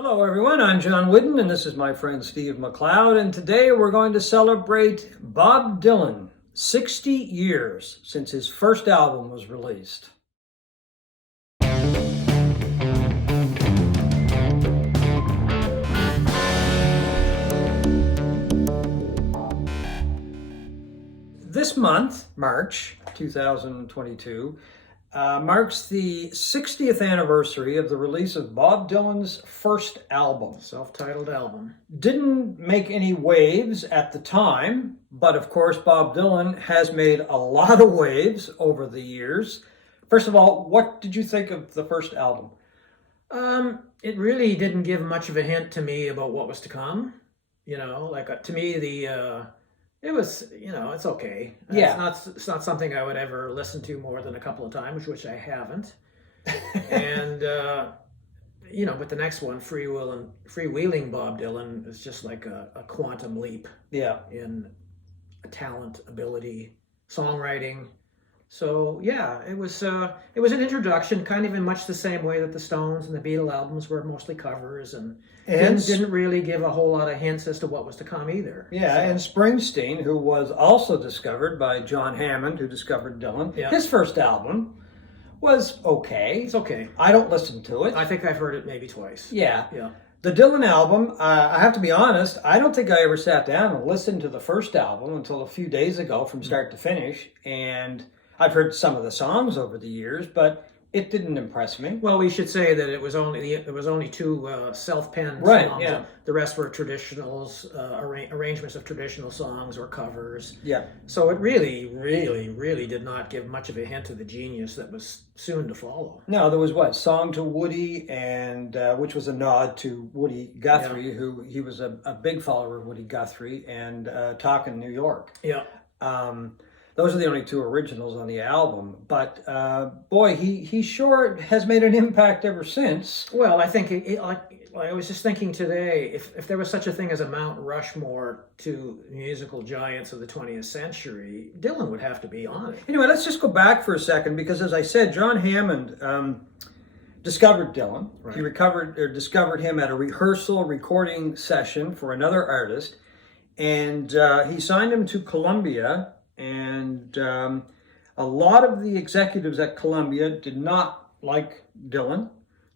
Hello everyone, I'm John Whidden and this is my friend Steve McLeod, and today we're going to celebrate Bob Dylan, 60 years since his first album was released. This month, March 2022, marks the 60th anniversary of the release of Bob Dylan's first album. Self-titled album. Didn't make any waves at the time, but of course Bob Dylan has made a lot of waves over the years. First of all, what did you think of the first album? It really didn't give much of a hint to me about what was to come. To me, it was, it's okay. Yeah. It's not something I would ever listen to more than a couple of times, which I haven't. And, but the next one, Freewheeling Bob Dylan, is just like a quantum leap in talent, ability, songwriting. So yeah, it was an introduction, kind of in much the same way that the Stones and the Beatles albums were mostly covers, and didn't really give a whole lot of hints as to what was to come either. Yeah, and Springsteen, who was also discovered by John Hammond, who discovered Dylan, his first album was okay. It's okay. I don't listen to it. I think I've heard it maybe twice. Yeah. Yeah. The Dylan album, I have to be honest, I don't think I ever sat down and listened to the first album until a few days ago from start to finish, and I've heard some of the songs over the years, but it didn't impress me. Well, we should say that there was only two self-penned songs. Yeah. The rest were traditionals, arrangements of traditional songs or covers. Yeah. So it really, really, really did not give much of a hint of the genius that was soon to follow. No, there was Song to Woody, and which was a nod to Woody Guthrie, who he was a big follower of Woody Guthrie, and Talkin' New York. Yeah. Those are the only two originals on the album, but boy, he sure has made an impact ever since. Well, I think I was just thinking today, if there was such a thing as a Mount Rushmore to musical giants of the 20th century, Dylan would have to be on it. Anyway, let's just go back for a second, because as I said, John Hammond discovered Dylan. Right. He discovered him at a rehearsal recording session for another artist, and he signed him to Columbia. And a lot of the executives at Columbia did not like Dylan.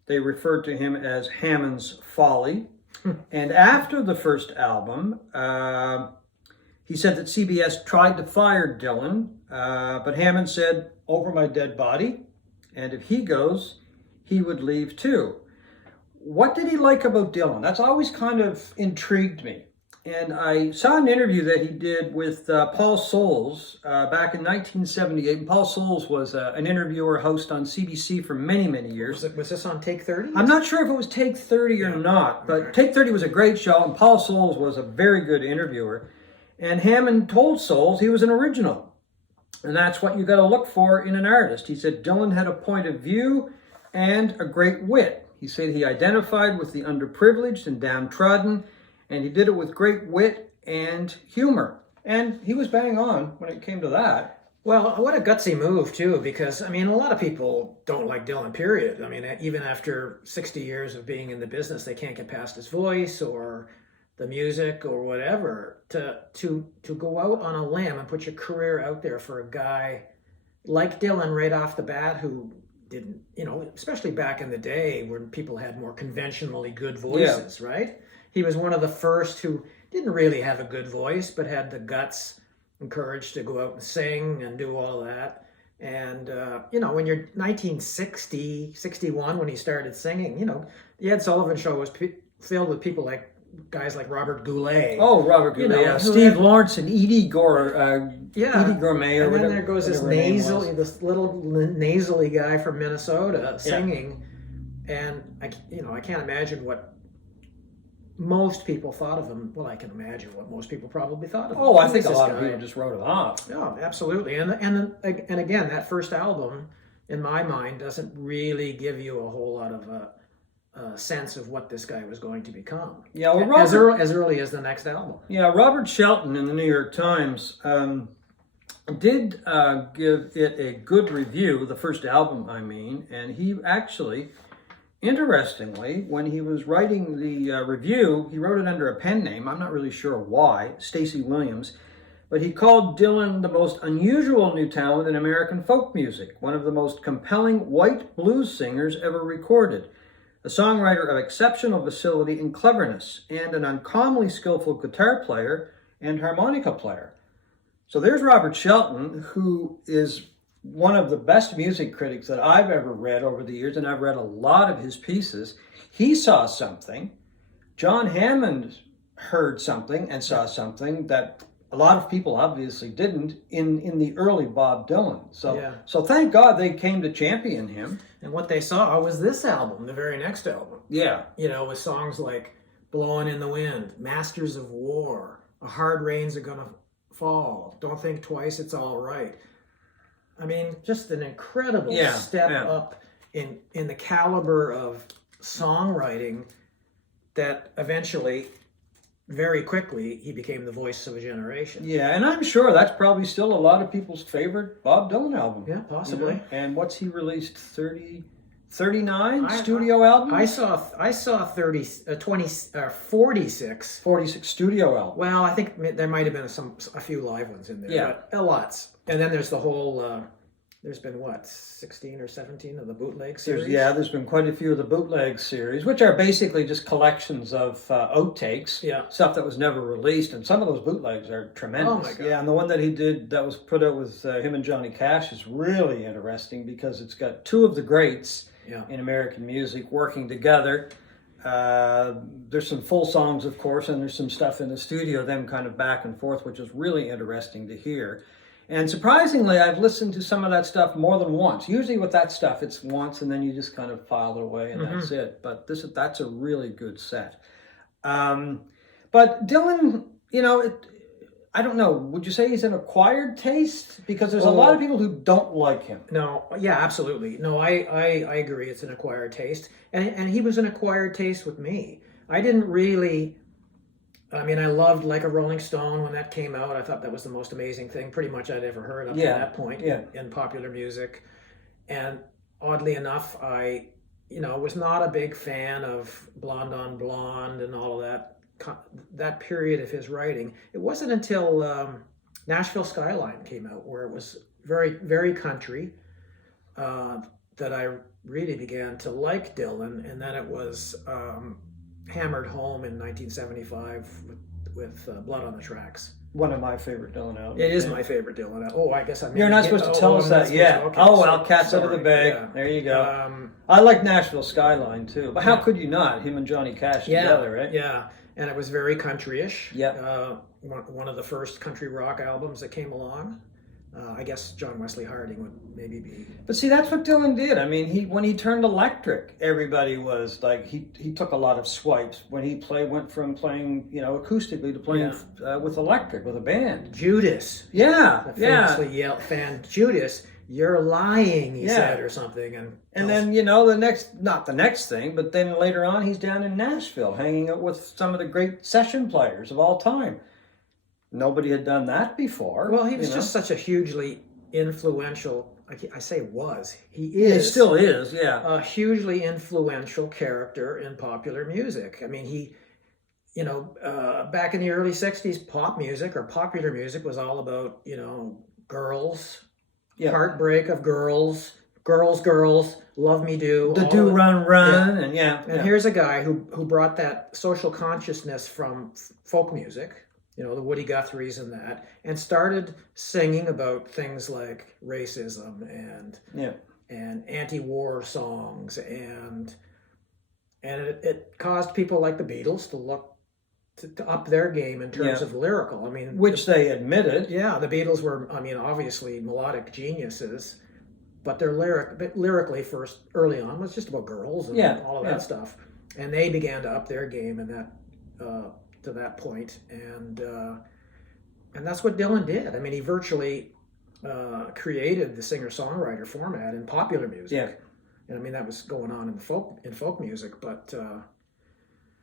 They referred to him as Hammond's folly. And after the first album, he said that CBS tried to fire Dylan, but Hammond said, "Over my dead body, and if he goes, he would leave too." What did he like about Dylan? That's always kind of intrigued me. And I saw an interview that he did with Paul Soles back in 1978. And Paul Soles was an interviewer, host on CBC for many, many years. Was this on Take 30? I'm not sure if it was Take 30 or not, but Take 30 was a great show, and Paul Soles was a very good interviewer. And Hammond told Soles he was an original. And that's what you got to look for in an artist. He said Dylan had a point of view and a great wit. He said he identified with the underprivileged and downtrodden, and he did it with great wit and humor. And he was bang on when it came to that. Well, what a gutsy move, too, because, a lot of people don't like Dylan, period. Even after 60 years of being in the business, they can't get past his voice or the music or whatever. To go out on a limb and put your career out there for a guy like Dylan right off the bat, who didn't, especially back in the day when people had more conventionally good voices, right? He was one of the first who didn't really have a good voice, but had the guts and courage to go out and sing and do all that. And, when you're 1960, 61, when he started singing, the Ed Sullivan Show was filled with people guys like Robert Goulet. Oh, Robert Goulet, Steve Lawrence and Edie Gourmet. And then there goes this little nasally guy from Minnesota singing. And, I can't imagine what most people thought of him. Well, I can imagine what most people probably thought of him. Oh, I think a lot of people just wrote him off. Yeah, absolutely. And again, that first album, in my mind, doesn't really give you a whole lot of a sense of what this guy was going to become. Yeah, well, as early as the next album. Yeah, Robert Shelton in the New York Times did give it a good review, the first album, and he actually interestingly, when he was writing the review, he wrote it under a pen name. I'm not really sure why, Stacy Williams. But he called Dylan the most unusual new talent in American folk music, one of the most compelling white blues singers ever recorded, a songwriter of exceptional facility and cleverness, and an uncommonly skillful guitar player and harmonica player. So there's Robert Shelton, who is one of the best music critics that I've ever read over the years, and I've read a lot of his pieces. He saw something. John Hammond heard something and saw something that a lot of people obviously didn't in the early Bob Dylan. So thank God they came to champion him. And what they saw was this album, the very next album. Yeah. You know, with songs like Blowin' in the Wind, Masters of War, A Hard Rains Are Gonna Fall, Don't Think Twice, It's All Right. I mean, just an incredible step up in the caliber of songwriting that eventually, very quickly, he became the voice of a generation. Yeah, and I'm sure that's probably still a lot of people's favorite Bob Dylan album. Yeah, possibly. You know? And what's he released? 39 studio albums? I saw 46. 46 studio albums. Well, I think there might have been a few live ones in there. Yeah. But lots. And then there's the whole, there's been 16 or 17 of the bootleg series? There's been quite a few of the bootleg series, which are basically just collections of outtakes, stuff that was never released, and some of those bootlegs are tremendous. Oh my God. Yeah, and the one that he did that was put out with him and Johnny Cash is really interesting because it's got two of the greats in American music working together. There's some full songs, of course, and there's some stuff in the studio, them kind of back and forth, which is really interesting to hear. And surprisingly, I've listened to some of that stuff more than once. Usually with that stuff, it's once and then you just kind of file it away and that's it. But that's a really good set. But Dylan, I don't know, would you say he's an acquired taste? Because there's a lot of people who don't like him. No, yeah, absolutely. No, I agree it's an acquired taste. And he was an acquired taste with me. I didn't really... I mean, I loved Like a Rolling Stone when that came out. I thought that was the most amazing thing pretty much I'd ever heard up to that point in popular music. And oddly enough, I, was not a big fan of Blonde on Blonde and all of that period of his writing. It wasn't until Nashville Skyline came out, where it was very, very country, that I really began to like Dylan. And then it was... hammered home in 1975 with Blood on the Tracks. One of my favorite Dylan albums. It is my favorite Dylan album. Oh, I guess I'm... You're not supposed to tell us that. Okay, well, Cats Out of the Bag. Yeah. There you go. I like Nashville Skyline, too. But how could you not? Him and Johnny Cash together, right? Yeah, and it was very country-ish. Yeah. One of the first country rock albums that came along. I guess John Wesley Harding would maybe be... But see, that's what Dylan did. I mean, when he turned electric, everybody was like, he took a lot of swipes. When he went from playing, acoustically to playing with electric, with a band. Judas. Yeah, famously yelled, fan Judas, you're lying, he said, or something. And then, not the next thing, but then later on, he's down in Nashville, hanging out with some of the great session players of all time. Nobody had done that before. Well, he was just such a hugely influential, I say was, he is. He still is, a hugely influential character in popular music. I mean, he, back in the early 60s, pop music or popular music was all about, girls, heartbreak of girls, love me do. The do run, and And here's a guy who brought that social consciousness from folk music, the Woody Guthries and started singing about things like racism and anti-war songs, and it caused people like the Beatles to look to up their game in terms of lyrical. I mean, which they admitted. Yeah, the Beatles were, obviously melodic geniuses, but their lyrically first early on was just about girls and all of that stuff, and they began to up their game in that. To that point, and that's what Dylan did. I mean, he virtually created the singer-songwriter format in popular music. Yeah, and that was going on in folk music, but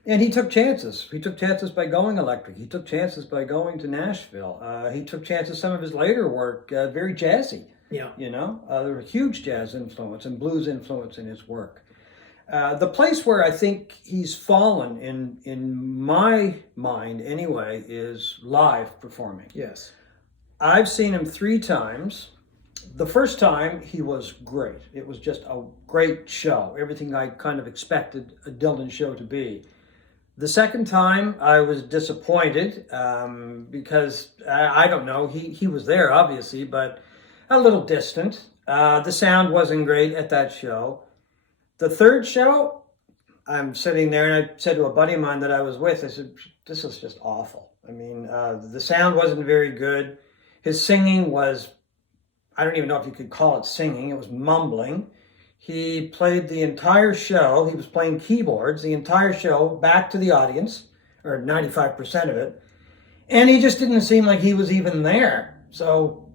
and he took chances. He took chances by going electric. He took chances by going to Nashville. He took chances. Some of his later work, very jazzy. Yeah, there was a huge jazz influence and blues influence in his work. The place where I think he's fallen in my mind anyway is live performing. Yes. I've seen him 3 times. The first time he was great. It was just a great show. Everything I kind of expected a Dylan show to be. The second time I was disappointed because I don't know, he was there obviously, but a little distant. The sound wasn't great at that show. The third show, I'm sitting there and I said to a buddy of mine that I was with, I said, this is just awful. I mean, the sound wasn't very good. His singing was, I don't even know if you could call it singing, it was mumbling. He played the entire show, he was playing keyboards, the entire show back to the audience, or 95% of it, and he just didn't seem like he was even there. So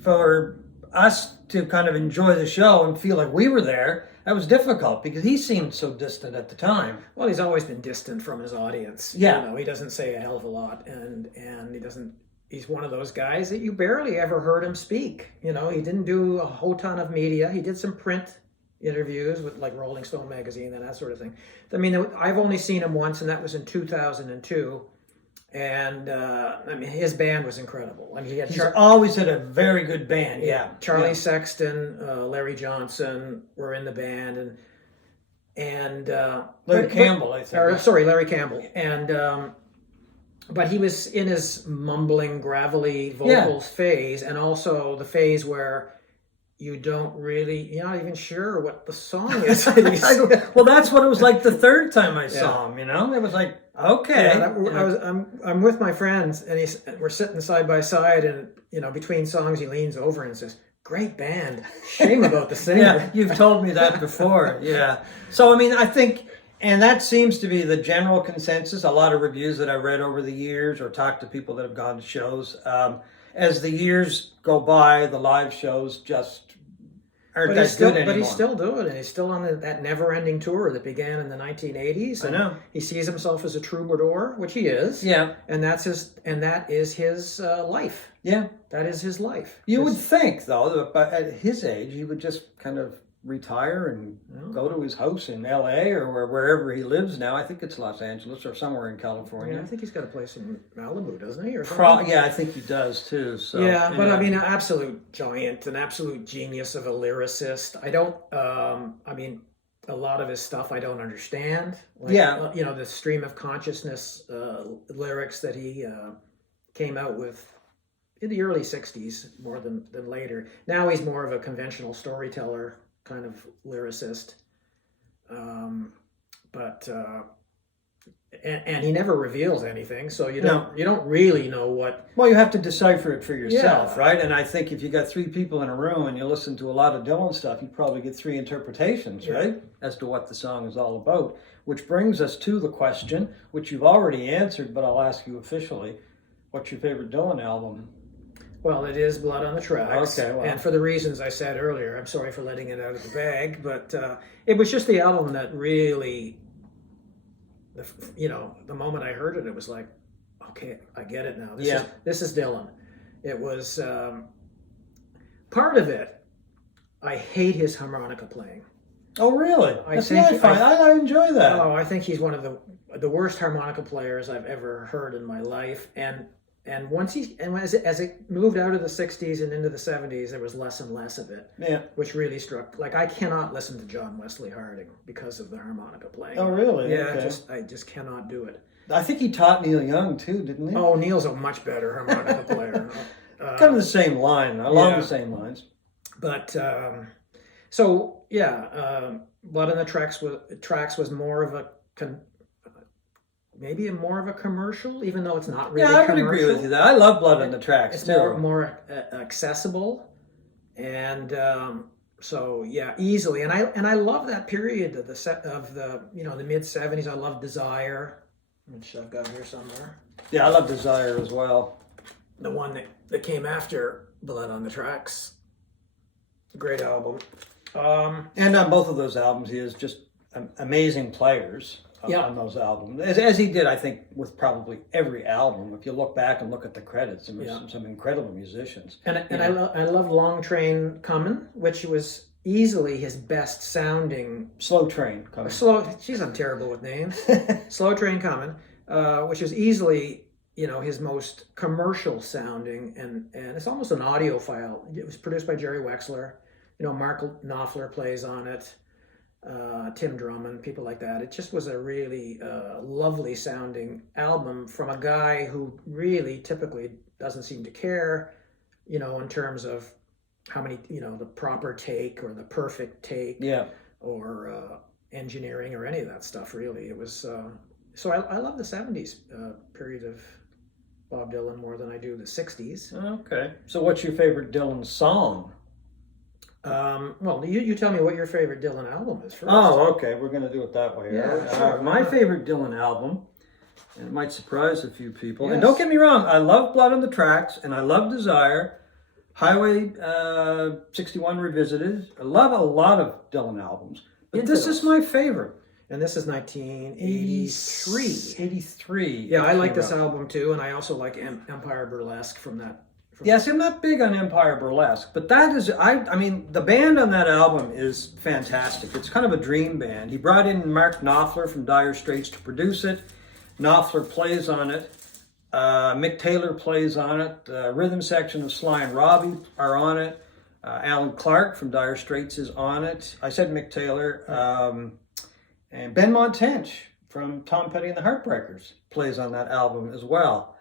for us to kind of enjoy the show and feel like we were there, that was difficult because he seemed so distant at the time. Well, he's always been distant from his audience. Yeah. You know, he doesn't say a hell of a lot, and he doesn't. He's one of those guys that you barely ever heard him speak. You know, he didn't do a whole ton of media. He did some print interviews with like Rolling Stone magazine and that sort of thing. I mean, I've only seen him once, and that was in 2002. And I mean, his band was incredible. I mean, he had He's always had a very good band. Yeah, Charlie yeah. Sexton, Larry Johnson were in the band, and Larry Campbell, I think. Sorry, Larry Campbell, and but he was in his mumbling, gravelly vocals phase, and also the phase where you're not even sure what the song is. Well, that's what it was like the third time I saw him. You know, it was like, okay. Yeah, I'm with my friends, and we're sitting side by side, and you know, between songs, he leans over and says, "Great band. Shame about the singer." Yeah, you've told me that before. Yeah. So I mean, I think, and that seems to be the general consensus. A lot of reviews that I read over the years, or talked to people that have gone to shows. As the years go by, the live shows just aren't that good anymore. But he's still doing it. He's still on that never-ending tour that began in the 1980s. I know. He sees himself as a troubadour, which he is. Yeah. And that is his life. Yeah. That is his life. You would think, though, that at his age, he would just kind of retire and go to his house in L.A. or wherever he lives now. I think it's Los Angeles or somewhere in California. Yeah, I think he's got a place in Malibu, doesn't he? Yeah, I think he does too. So yeah, but I mean, an absolute giant, an absolute genius of a lyricist. I mean, a lot of his stuff I don't understand. Like, you know, the stream of consciousness lyrics that he came out with in the early 60s more than later. Now he's more of a conventional storyteller kind of lyricist, but he never reveals anything, so you don't really know what. Well, you have to decipher it for yourself, right? And I think if you got 3 people in a room and you listen to a lot of Dylan stuff, you probably get 3 interpretations, right, as to what the song is all about. Which brings us to the question, which you've already answered, but I'll ask you officially: what's your favorite Dylan album? Well, it is Blood on the Tracks. Okay, well. And for the reasons I said earlier, I'm sorry for letting it out of the bag, but it was just the album that really, the moment I heard it, it was like, okay, I get it now. This is Dylan. It was, part of it, I hate his harmonica playing. Oh, really? I enjoy that. Oh, I think he's one of the worst harmonica players I've ever heard in my life, and as it moved out of the 60s and into the 70s, there was less and less of it. Yeah. Which really struck. Like, I cannot listen to John Wesley Harding because of the harmonica playing. Oh, really? Yeah, okay. I just cannot do it. I think he taught Neil Young too, didn't he? Oh, Neil's a much better harmonica player. Kind of the same line, along the same lines. But Blood on the Tracks was more of a maybe more of a commercial, even though it's not really. Yeah, I would agree with you. That I love Blood on the Tracks. It's too. more accessible, and easily. And I love that period of the mid '70s. I love Desire, which I've got here somewhere. Yeah, I love Desire as well. The one that came after Blood on the Tracks. Great album. And on both of those albums, he is just amazing players. On those albums, as he did, I think, with probably every album. If you look back and look at the credits, there was some incredible musicians. And I love Long Train Comin', which was easily his best sounding. Slow Train coming. Geez, I'm terrible with names. Slow Train Coming, which is easily, his most commercial sounding, and it's almost an audio file. It was produced by Jerry Wexler. Mark Knopfler plays on it. Tim Drummond, people like that. It just was a really lovely sounding album from a guy who really typically doesn't seem to care, in terms of how many, the proper take or the perfect take, or engineering or any of that stuff. Really, it was. So I love the '70s period of Bob Dylan more than I do the '60s. Okay. So what's your favorite Dylan song? Well, you tell me what your favorite Dylan album is first. Oh, okay. We're going to do it that way. Yeah, sure. My favorite Dylan album, and it might surprise a few people. Yes. And don't get me wrong, I love Blood on the Tracks, and I love Desire, Highway 61 Revisited. I love a lot of Dylan albums, but this is my favorite. And this is 1983. 83. Yeah, I like this album too, and I also like Empire Burlesque from that. Yes, I'm not big on Empire Burlesque, but that is, I mean, the band on that album is fantastic. It's kind of a dream band. He brought in Mark Knopfler from Dire Straits to produce it. Knopfler plays on it. Mick Taylor plays on it. The rhythm section of Sly and Robbie are on it. Alan Clark from Dire Straits is on it. I said Mick Taylor. And Ben Montench from Tom Petty and the Heartbreakers plays on that album as well.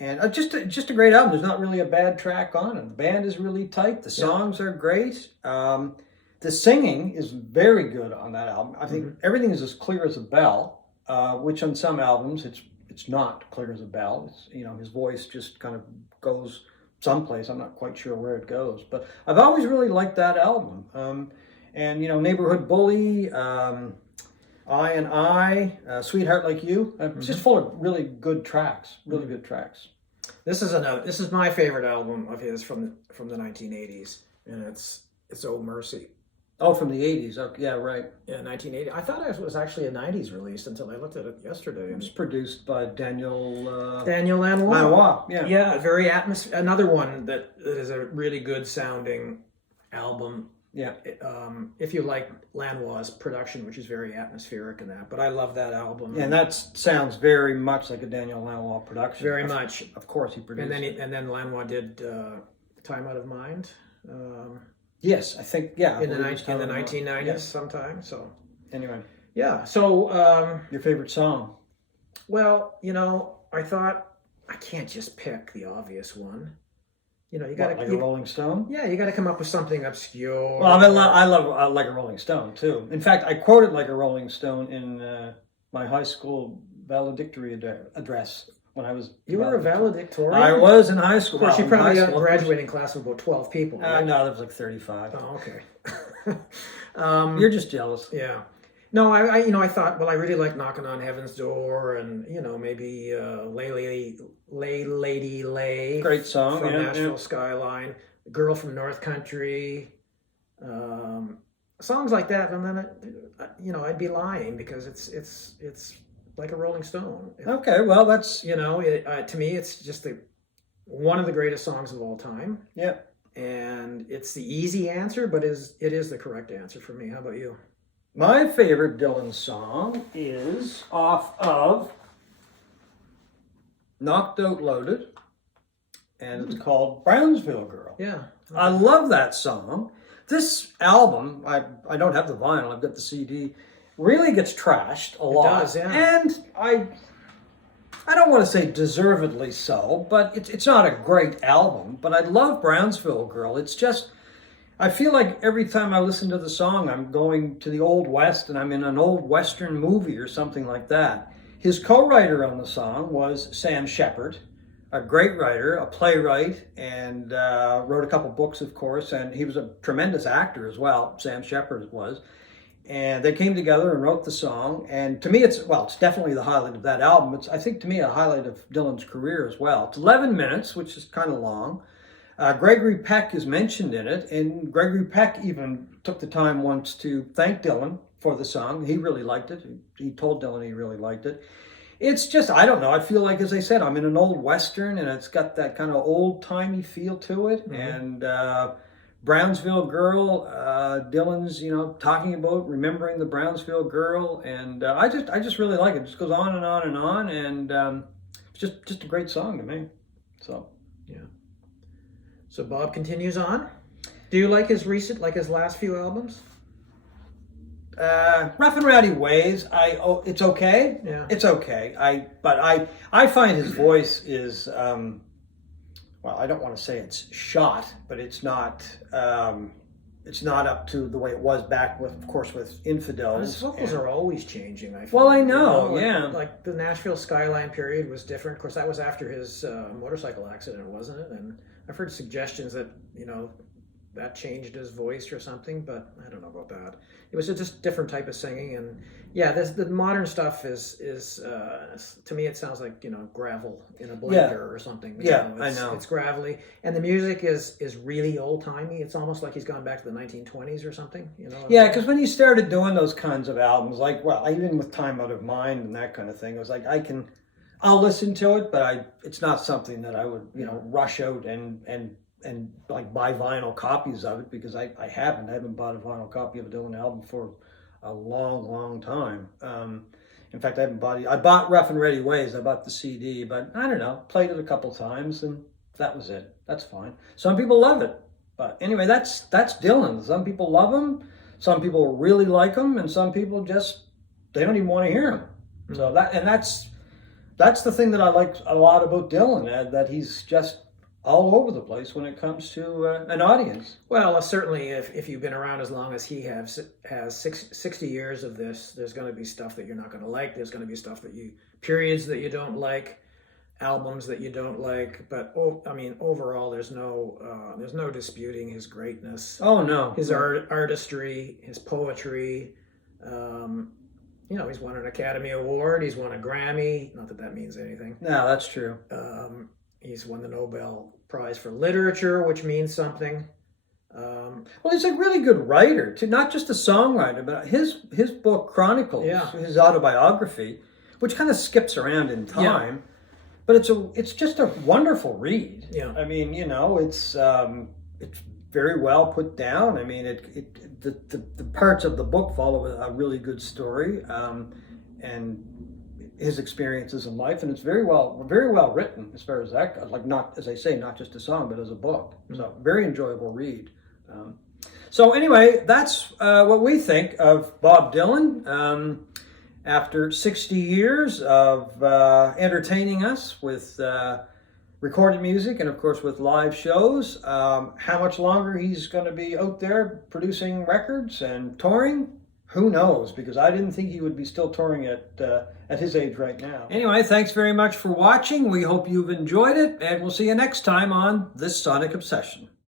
And just a great album. There's not really a bad track on it. The band is really tight. The songs are great. The singing is very good on that album. I think everything is as clear as a bell, which on some albums it's not clear as a bell. It's, his voice just kind of goes someplace. I'm not quite sure where it goes. But I've always really liked that album. And, Neighborhood Bully, I and I, Sweetheart Like You, just full of really good tracks, good tracks. This is my favorite album of his from the 1980s, and it's Oh Mercy. Oh, from the 80s. Okay, yeah, right. Yeah, 1980. I thought it was actually a 90s release until I looked at it yesterday. It was produced by Daniel Lanois. Lanois, yeah. Yeah, very another one that is a really good sounding album. Yeah. If you like Lanois' production, which is very atmospheric and that, but I love that album. And that sounds very much like a Daniel Lanois production. Very much. Of course, he produced. And then Lanois did Time Out of Mind. Yes, I think, yeah. In the 1990s sometime. So anyway. Yeah. So your favorite song? Well, I thought I can't just pick the obvious one. You got to like a Rolling Stone. Yeah, you got to come up with something obscure. Well, I love Like a Rolling Stone too. In fact, I quoted Like a Rolling Stone in my high school valedictory address when I was. You were a valedictorian? I was in high school. Of course, you probably had a graduating class of about 12 people. Right? No, there was like 35. Oh, okay. You're just jealous. Yeah. No, I thought, well, I really like Knocking on Heaven's Door, and maybe Lay Lady Lay. Great song from Nashville Skyline, Girl from North Country, songs like that. And then I'd be lying because it's like a Rolling Stone. Okay, well that's to me it's just one of the greatest songs of all time. Yeah, and it's the easy answer, but it is the correct answer for me. How about you? My favorite Dylan song is off of Knocked Out Loaded, and it's called Brownsville Girl. Yeah. Okay. I love that song. This album, I don't have the vinyl, I've got the CD, really gets trashed a lot. It does, yeah. And I don't want to say deservedly so, but it's not a great album, but I love Brownsville Girl. It's just, I feel like every time I listen to the song, I'm going to the Old West and I'm in an old Western movie or something like that. His co-writer on the song was Sam Shepard, a great writer, a playwright, and wrote a couple books, of course, and he was a tremendous actor as well, Sam Shepard was. And they came together and wrote the song, and to me it's definitely the highlight of that album. It's, I think, to me, a highlight of Dylan's career as well. It's 11 minutes, which is kind of long. Gregory Peck is mentioned in it, and Gregory Peck even took the time once to thank Dylan for the song. He really liked it. He told Dylan he really liked it. It's just, I don't know, I feel like, as I said, I'm in an old Western, and it's got that kind of old-timey feel to it, and Brownsville Girl. Dylan's, talking about remembering the Brownsville Girl, and I just really like it. It just goes on and on and on, and it's just a great song to me. So yeah. So Bob continues on. Do you like his last few albums? Rough and Rowdy Ways. It's okay. Yeah. It's okay. I find his voice is well, I don't want to say it's shot, but it's not up to the way it was back with, of course, with Infidels. His vocals are always changing. I find. Well, I know, yeah. Like the Nashville Skyline period was different. Of course, that was after his motorcycle accident, wasn't it? And I've heard suggestions that that changed his voice or something, but I don't know about that. It was just a different type of singing, and yeah, the modern stuff is to me it sounds like gravel in a blender or something. Yeah, I know. It's gravelly, and the music is really old timey. It's almost like he's gone back to the 1920s or something. Yeah, because when he started doing those kinds of albums, even with Time Out of Mind and that kind of thing, it was like I'll listen to it, but it's not something that I would rush out and like buy vinyl copies of it, because I haven't bought a vinyl copy of a Dylan album for a long time. In fact, I bought Rough and Ready Ways. I bought the CD, but I don't know, played it a couple times and that was it. That's fine. Some people love it, but anyway, that's Dylan. Some people love him, some people really like him, and some people they don't even want to hear him. Mm-hmm. So that's the thing that I like a lot about Dylan, that he's just all over the place when it comes to an audience. Well, certainly if you've been around as long as he has 60 years of this, there's going to be stuff that you're not going to like. There's going to be stuff periods that you don't like, albums that you don't like. But overall, there's no disputing his greatness. Oh no, his artistry, his poetry. He's won an Academy Award. He's won a Grammy. Not that means anything. No, that's true. He's won the Nobel Prize for Literature, which means something. Well, he's a really good writer, too. Not just a songwriter, but his book Chronicles, his autobiography, which kind of skips around in time, but it's just a wonderful read. Yeah. I mean, it's very well put down. I mean, the parts of the book follow a really good story, and his experiences in life, and it's very well written as far as that goes. Like, not, as I say, not just a song, but as a book. Mm-hmm. So very enjoyable read. So anyway, that's what we think of Bob Dylan after 60 years of entertaining us with recorded music and, of course, with live shows. How much longer he's going to be out there producing records and touring, who knows? Because I didn't think he would be still touring at his age right now. Anyway, thanks very much for watching. We hope you've enjoyed it, and we'll see you next time on This Sonic Obsession.